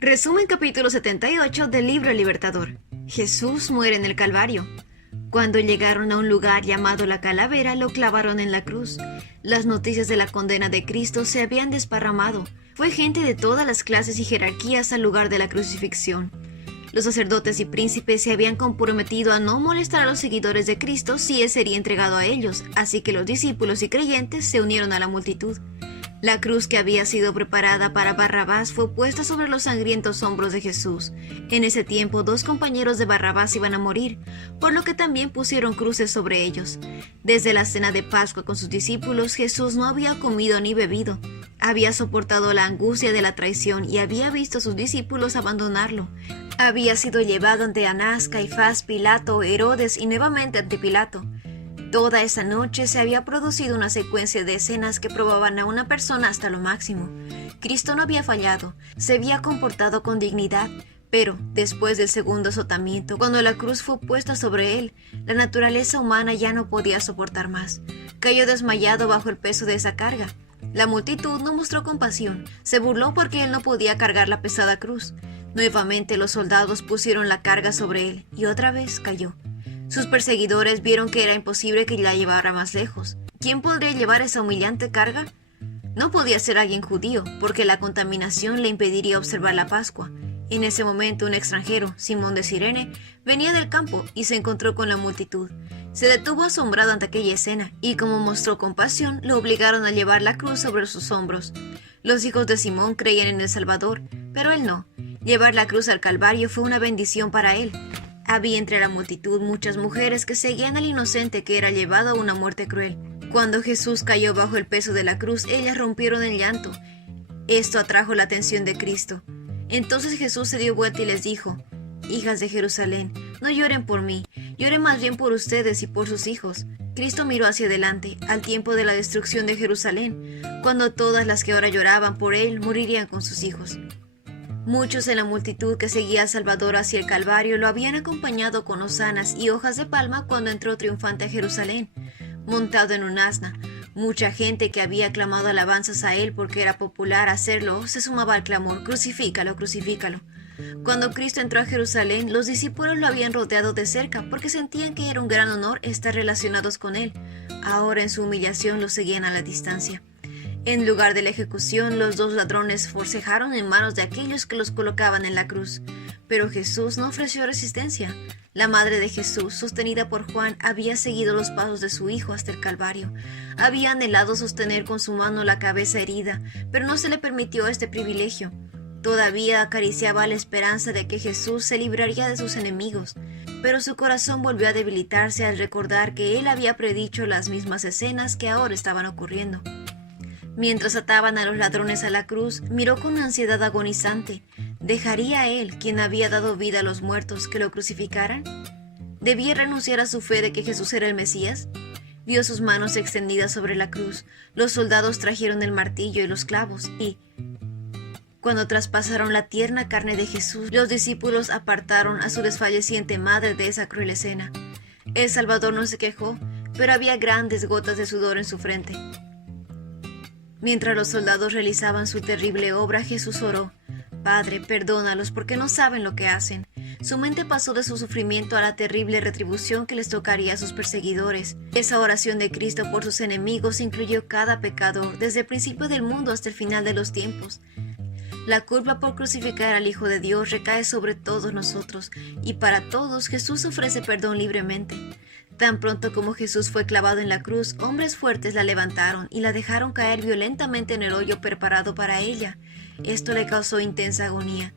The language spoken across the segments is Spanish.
Resumen capítulo 78 del libro El Libertador. Jesús muere en el Calvario. Cuando llegaron a un lugar llamado La Calavera, lo clavaron en la cruz. Las noticias de la condena de Cristo se habían desparramado. Fue gente de todas las clases y jerarquías al lugar de la crucifixión. Los sacerdotes y príncipes se habían comprometido a no molestar a los seguidores de Cristo si él sería entregado a ellos, así que los discípulos y creyentes se unieron a la multitud. La cruz que había sido preparada para Barrabás fue puesta sobre los sangrientos hombros de Jesús. En ese tiempo, 2 compañeros de Barrabás iban a morir, por lo que también pusieron cruces sobre ellos. Desde la cena de Pascua con sus discípulos, Jesús no había comido ni bebido. Había soportado la angustia de la traición y había visto a sus discípulos abandonarlo. Había sido llevado ante Anás, Caifás, Pilato, Herodes y nuevamente ante Pilato. Toda esa noche se había producido una secuencia de escenas que probaban a una persona hasta lo máximo. Cristo no había fallado, se había comportado con dignidad, pero después del segundo azotamiento, cuando la cruz fue puesta sobre él, la naturaleza humana ya no podía soportar más. Cayó desmayado bajo el peso de esa carga. La multitud no mostró compasión, se burló porque él no podía cargar la pesada cruz. Nuevamente los soldados pusieron la carga sobre él y otra vez cayó. Sus perseguidores vieron que era imposible que la llevara más lejos. ¿Quién podría llevar esa humillante carga? No podía ser alguien judío, porque la contaminación le impediría observar la Pascua. En ese momento un extranjero, Simón de Cirene, venía del campo y se encontró con la multitud. Se detuvo asombrado ante aquella escena, y como mostró compasión, lo obligaron a llevar la cruz sobre sus hombros. Los hijos de Simón creían en el Salvador, pero él no. Llevar la cruz al Calvario fue una bendición para él. Había entre la multitud muchas mujeres que seguían al inocente que era llevado a una muerte cruel. Cuando Jesús cayó bajo el peso de la cruz, ellas rompieron en llanto. Esto atrajo la atención de Cristo. Entonces Jesús se dio vuelta y les dijo: «Hijas de Jerusalén, no lloren por mí, lloren más bien por ustedes y por sus hijos». Cristo miró hacia adelante, al tiempo de la destrucción de Jerusalén, cuando todas las que ahora lloraban por él morirían con sus hijos. Muchos en la multitud que seguía al Salvador hacia el Calvario lo habían acompañado con hosanas y hojas de palma cuando entró triunfante a Jerusalén, montado en un asna. Mucha gente que había clamado alabanzas a él porque era popular hacerlo se sumaba al clamor: «Crucifícalo, crucifícalo». Cuando Cristo entró a Jerusalén, los discípulos lo habían rodeado de cerca porque sentían que era un gran honor estar relacionados con él. Ahora en su humillación lo seguían a la distancia. En lugar de la ejecución, los 2 ladrones forcejaron en manos de aquellos que los colocaban en la cruz. Pero Jesús no ofreció resistencia. La madre de Jesús, sostenida por Juan, había seguido los pasos de su hijo hasta el Calvario. Había anhelado sostener con su mano la cabeza herida, pero no se le permitió este privilegio. Todavía acariciaba la esperanza de que Jesús se libraría de sus enemigos, pero su corazón volvió a debilitarse al recordar que él había predicho las mismas escenas que ahora estaban ocurriendo. Mientras ataban a los ladrones a la cruz, miró con ansiedad agonizante. ¿Dejaría él, quien había dado vida a los muertos, que lo crucificaran? ¿Debía renunciar a su fe de que Jesús era el Mesías? Vio sus manos extendidas sobre la cruz. Los soldados trajeron el martillo y los clavos y, cuando traspasaron la tierna carne de Jesús, los discípulos apartaron a su desfalleciente madre de esa cruel escena. El Salvador no se quejó, pero había grandes gotas de sudor en su frente. Mientras los soldados realizaban su terrible obra, Jesús oró: «Padre, perdónalos porque no saben lo que hacen». Su mente pasó de su sufrimiento a la terrible retribución que les tocaría a sus perseguidores. Esa oración de Cristo por sus enemigos incluyó cada pecador, desde el principio del mundo hasta el final de los tiempos. La culpa por crucificar al Hijo de Dios recae sobre todos nosotros, y para todos Jesús ofrece perdón libremente. Tan pronto como Jesús fue clavado en la cruz, hombres fuertes la levantaron y la dejaron caer violentamente en el hoyo preparado para ella. Esto le causó intensa agonía.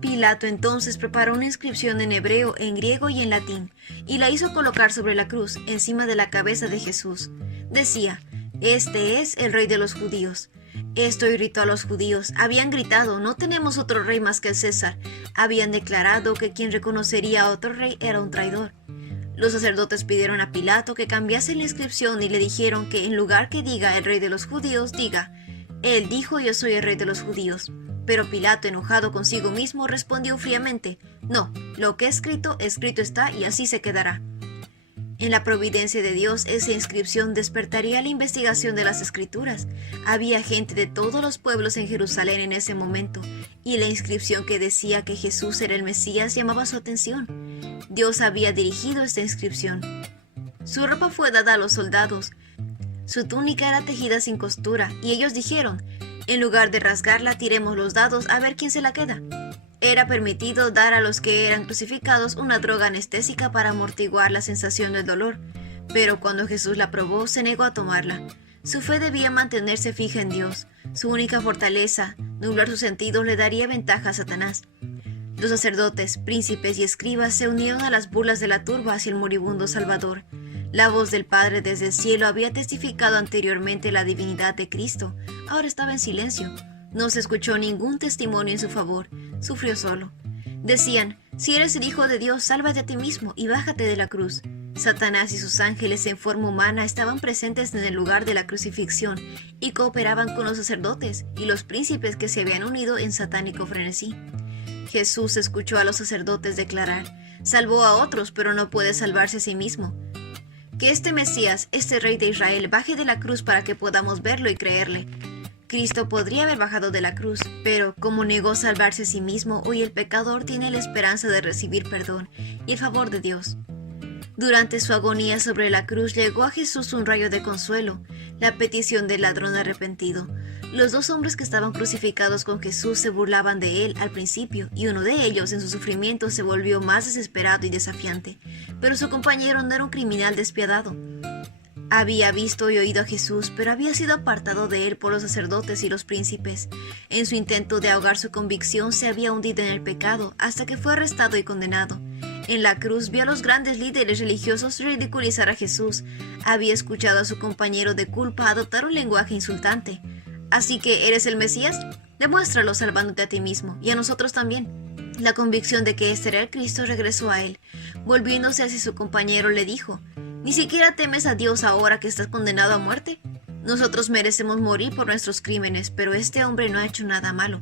Pilato entonces preparó una inscripción en hebreo, en griego y en latín, y la hizo colocar sobre la cruz, encima de la cabeza de Jesús. Decía: «Este es el Rey de los judíos». Esto irritó a los judíos. Habían gritado: «No tenemos otro rey más que el César». Habían declarado que quien reconocería a otro rey era un traidor. Los sacerdotes pidieron a Pilato que cambiase la inscripción y le dijeron que en lugar que diga «el Rey de los judíos», diga «Él dijo: yo soy el Rey de los judíos». Pero Pilato, enojado consigo mismo, respondió fríamente: «No, lo que escrito está y así se quedará». En la providencia de Dios, esa inscripción despertaría la investigación de las Escrituras. Había gente de todos los pueblos en Jerusalén en ese momento, y la inscripción que decía que Jesús era el Mesías llamaba su atención. Dios había dirigido esta inscripción. Su ropa fue dada a los soldados. Su túnica era tejida sin costura, y ellos dijeron: en lugar de rasgarla, tiremos los dados a ver quién se la queda. Era permitido dar a los que eran crucificados una droga anestésica para amortiguar la sensación del dolor, pero cuando Jesús la probó, se negó a tomarla. Su fe debía mantenerse fija en Dios. Su única fortaleza, nublar sus sentidos, le daría ventaja a Satanás. Los sacerdotes, príncipes y escribas se unieron a las burlas de la turba hacia el moribundo Salvador. La voz del Padre desde el cielo había testificado anteriormente la divinidad de Cristo. Ahora estaba en silencio. No se escuchó ningún testimonio en su favor. Sufrió solo. Decían: si eres el Hijo de Dios, sálvate a ti mismo y bájate de la cruz. Satanás y sus ángeles en forma humana estaban presentes en el lugar de la crucifixión y cooperaban con los sacerdotes y los príncipes que se habían unido en satánico frenesí. Jesús escuchó a los sacerdotes declarar: salvó a otros, pero no puede salvarse a sí mismo. Que este Mesías, este Rey de Israel, baje de la cruz para que podamos verlo y creerle. Cristo podría haber bajado de la cruz, pero como negó salvarse a sí mismo, hoy el pecador tiene la esperanza de recibir perdón y el favor de Dios. Durante su agonía sobre la cruz llegó a Jesús un rayo de consuelo, la petición del ladrón arrepentido. Los dos hombres que estaban crucificados con Jesús se burlaban de él al principio, y uno de ellos en su sufrimiento se volvió más desesperado y desafiante, pero su compañero no era un criminal despiadado. Había visto y oído a Jesús, pero había sido apartado de él por los sacerdotes y los príncipes. En su intento de ahogar su convicción se había hundido en el pecado hasta que fue arrestado y condenado. En la cruz vio a los grandes líderes religiosos ridiculizar a Jesús. Había escuchado a su compañero de culpa adoptar un lenguaje insultante. ¿Así que eres el Mesías? Demuéstralo salvándote a ti mismo y a nosotros también. La convicción de que este era el Cristo regresó a él. Volviéndose hacia su compañero le dijo: ¿ni siquiera temes a Dios ahora que estás condenado a muerte? Nosotros merecemos morir por nuestros crímenes, pero este hombre no ha hecho nada malo.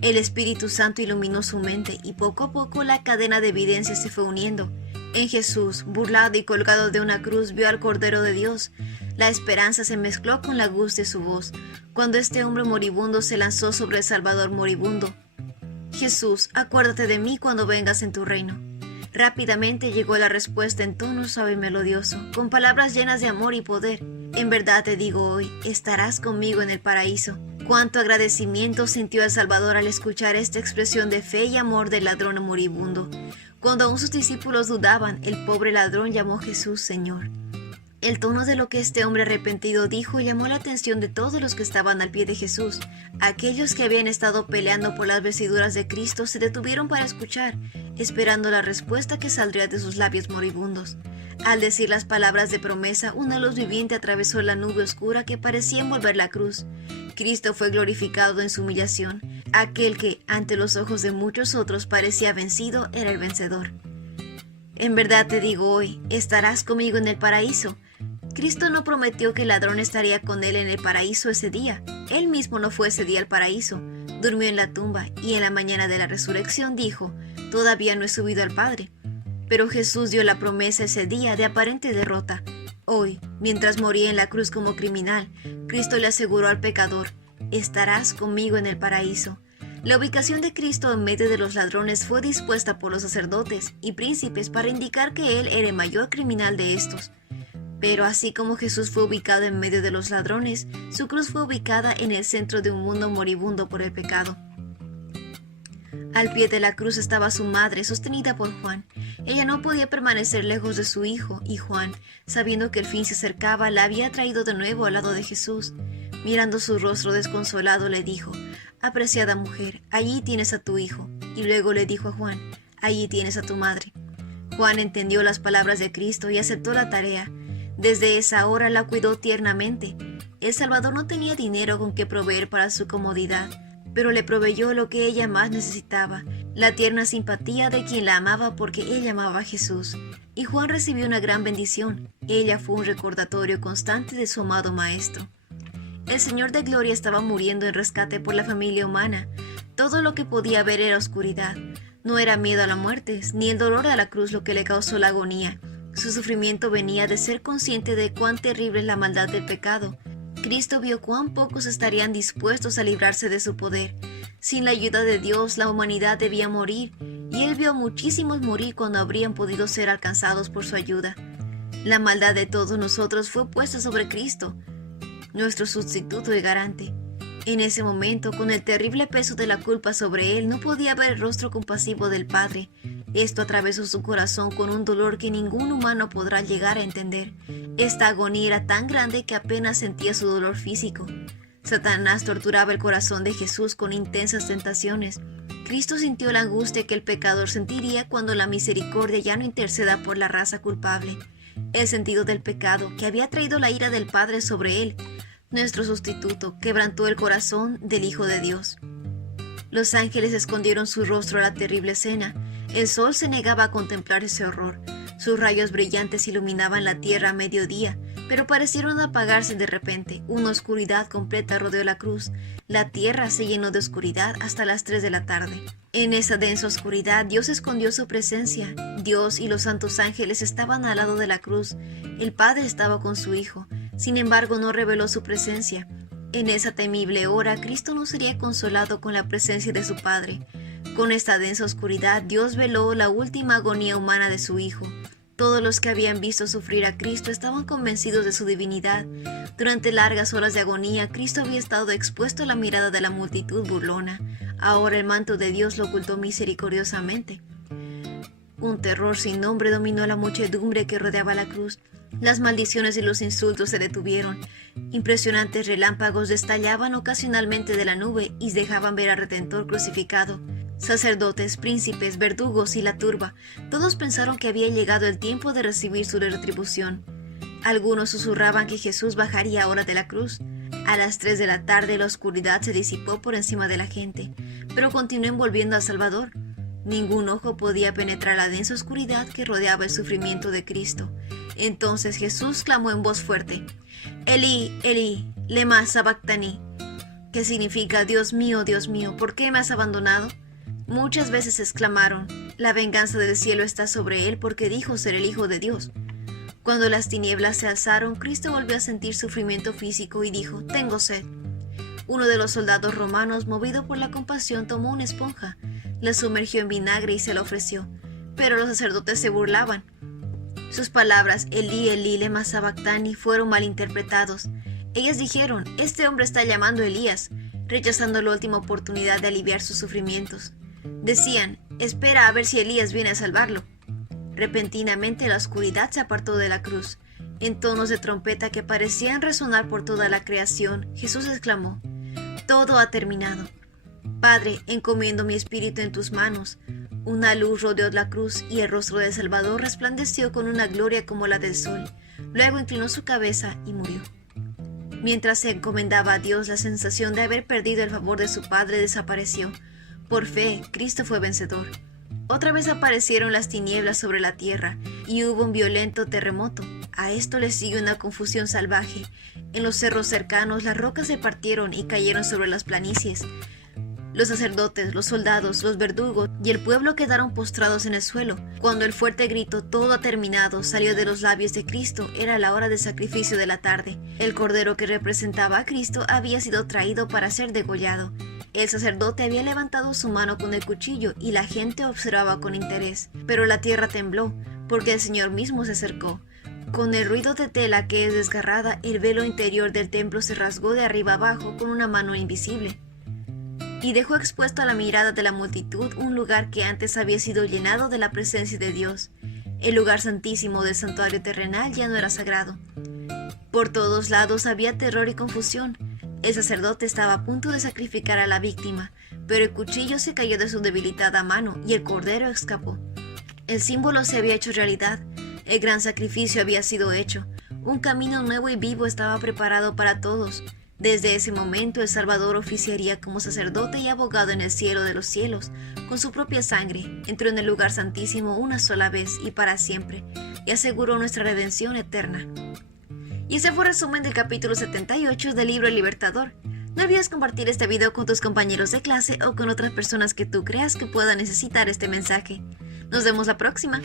El Espíritu Santo iluminó su mente y poco a poco la cadena de evidencias se fue uniendo. En Jesús, burlado y colgado de una cruz, vio al Cordero de Dios. La esperanza se mezcló con la angustia de su voz, cuando este hombre moribundo se lanzó sobre el Salvador moribundo. Jesús, acuérdate de mí cuando vengas en tu reino. Rápidamente llegó la respuesta en tono suave y melodioso, con palabras llenas de amor y poder. En verdad te digo hoy, estarás conmigo en el paraíso. Cuánto agradecimiento sintió el Salvador al escuchar esta expresión de fe y amor del ladrón moribundo. Cuando aún sus discípulos dudaban, el pobre ladrón llamó a Jesús Señor. El tono de lo que este hombre arrepentido dijo llamó la atención de todos los que estaban al pie de Jesús. Aquellos que habían estado peleando por las vestiduras de Cristo se detuvieron para escuchar, esperando la respuesta que saldría de sus labios moribundos. Al decir las palabras de promesa, una luz viviente atravesó la nube oscura que parecía envolver la cruz. Cristo fue glorificado en su humillación. Aquel que, ante los ojos de muchos otros, parecía vencido, era el vencedor. En verdad te digo hoy, estarás conmigo en el paraíso. Cristo no prometió que el ladrón estaría con él en el paraíso ese día. Él mismo no fue ese día al paraíso. Durmió en la tumba y en la mañana de la resurrección dijo: todavía no he subido al Padre. Pero Jesús dio la promesa ese día de aparente derrota. Hoy, mientras moría en la cruz como criminal, Cristo le aseguró al pecador: estarás conmigo en el paraíso. La ubicación de Cristo en medio de los ladrones fue dispuesta por los sacerdotes y príncipes para indicar que él era el mayor criminal de estos. Pero así como Jesús fue ubicado en medio de los ladrones, su cruz fue ubicada en el centro de un mundo moribundo por el pecado. Al pie de la cruz estaba su madre, sostenida por Juan. Ella no podía permanecer lejos de su hijo, y Juan, sabiendo que el fin se acercaba, la había traído de nuevo al lado de Jesús. Mirando su rostro desconsolado, le dijo: apreciada mujer, allí tienes a tu hijo. Y luego le dijo a Juan: allí tienes a tu madre. Juan entendió las palabras de Cristo y aceptó la tarea. Desde esa hora la cuidó tiernamente. El Salvador no tenía dinero con que proveer para su comodidad, pero le proveyó lo que ella más necesitaba, la tierna simpatía de quien la amaba porque ella amaba a Jesús. Y Juan recibió una gran bendición. Ella fue un recordatorio constante de su amado Maestro. El Señor de Gloria estaba muriendo en rescate por la familia humana. Todo lo que podía ver era oscuridad. No era miedo a la muerte, ni el dolor de la cruz lo que le causó la agonía. Su sufrimiento venía de ser consciente de cuán terrible es la maldad del pecado. Cristo vio cuán pocos estarían dispuestos a librarse de su poder. Sin la ayuda de Dios, la humanidad debía morir, y Él vio muchísimos morir cuando habrían podido ser alcanzados por su ayuda. La maldad de todos nosotros fue puesta sobre Cristo, nuestro sustituto y garante. En ese momento, con el terrible peso de la culpa sobre Él, no podía ver el rostro compasivo del Padre. Esto atravesó su corazón con un dolor que ningún humano podrá llegar a entender. Esta agonía era tan grande que apenas sentía su dolor físico. Satanás torturaba el corazón de Jesús con intensas tentaciones. Cristo sintió la angustia que el pecador sentiría cuando la misericordia ya no interceda por la raza culpable. El sentido del pecado que había traído la ira del Padre sobre él, nuestro sustituto, quebrantó el corazón del Hijo de Dios. Los ángeles escondieron su rostro a la terrible escena. El sol se negaba a contemplar ese horror. Sus rayos brillantes iluminaban la tierra a mediodía, pero parecieron apagarse de repente. Una oscuridad completa rodeó la cruz. La tierra se llenó de oscuridad hasta las 3 de la tarde. En esa densa oscuridad, Dios escondió su presencia. Dios y los santos ángeles estaban al lado de la cruz. El Padre estaba con su Hijo. Sin embargo, no reveló su presencia. En esa temible hora, Cristo no sería consolado con la presencia de su Padre. Con esta densa oscuridad, Dios veló la última agonía humana de su Hijo. Todos los que habían visto sufrir a Cristo estaban convencidos de su divinidad. Durante largas horas de agonía, Cristo había estado expuesto a la mirada de la multitud burlona. Ahora el manto de Dios lo ocultó misericordiosamente. Un terror sin nombre dominó a la muchedumbre que rodeaba la cruz. Las maldiciones y los insultos se detuvieron. Impresionantes relámpagos destallaban ocasionalmente de la nube y dejaban ver al Redentor crucificado. Sacerdotes, príncipes, verdugos y la turba, todos pensaron que había llegado el tiempo de recibir su retribución. Algunos susurraban que Jesús bajaría ahora de la cruz. A las 3 de la tarde la oscuridad se disipó por encima de la gente, pero continuó envolviendo al Salvador. Ningún ojo podía penetrar la densa oscuridad que rodeaba el sufrimiento de Cristo. Entonces Jesús clamó en voz fuerte: «Elí, Elí, lema sabactani», que significa Dios mío, ¿por qué me has abandonado? Muchas veces exclamaron: «La venganza del cielo está sobre él porque dijo ser el Hijo de Dios». Cuando las tinieblas se alzaron, Cristo volvió a sentir sufrimiento físico y dijo: «Tengo sed». Uno de los soldados romanos, movido por la compasión, tomó una esponja, la sumergió en vinagre y se la ofreció, pero los sacerdotes se burlaban. Sus palabras «Elí, Elí, lema sabactani» fueron malinterpretados. Ellas dijeron: «Este hombre está llamando a Elías», rechazando la última oportunidad de aliviar sus sufrimientos. Decían: «Espera a ver si Elías viene a salvarlo». Repentinamente la oscuridad se apartó de la cruz. En tonos de trompeta que parecían resonar por toda la creación, Jesús exclamó: «Todo ha terminado. Padre, encomiendo mi espíritu en tus manos». Una luz rodeó la cruz y el rostro del Salvador resplandeció con una gloria como la del sol. Luego inclinó su cabeza y murió. Mientras se encomendaba a Dios, la sensación de haber perdido el favor de su Padre desapareció. Por fe, Cristo fue vencedor. Otra vez aparecieron las tinieblas sobre la tierra y hubo un violento terremoto. A esto le siguió una confusión salvaje. En los cerros cercanos las rocas se partieron y cayeron sobre las planicies. Los sacerdotes, los soldados, los verdugos y el pueblo quedaron postrados en el suelo. Cuando el fuerte grito «Todo ha terminado» salió de los labios de Cristo, era la hora del sacrificio de la tarde. El cordero que representaba a Cristo había sido traído para ser degollado. El sacerdote había levantado su mano con el cuchillo y la gente observaba con interés. Pero la tierra tembló, porque el Señor mismo se acercó. Con el ruido de tela que es desgarrada, el velo interior del templo se rasgó de arriba abajo con una mano invisible. Y dejó expuesto a la mirada de la multitud un lugar que antes había sido llenado de la presencia de Dios. El lugar santísimo del santuario terrenal ya no era sagrado. Por todos lados había terror y confusión. El sacerdote estaba a punto de sacrificar a la víctima, pero el cuchillo se cayó de su debilitada mano y el cordero escapó. El símbolo se había hecho realidad. El gran sacrificio había sido hecho. Un camino nuevo y vivo estaba preparado para todos. Desde ese momento el Salvador oficiaría como sacerdote y abogado en el cielo de los cielos. Con su propia sangre entró en el lugar santísimo una sola vez y para siempre, y aseguró nuestra redención eterna. Y ese fue el resumen del capítulo 78 del libro El Libertador. No olvides compartir este video con tus compañeros de clase o con otras personas que tú creas que puedan necesitar este mensaje. Nos vemos la próxima.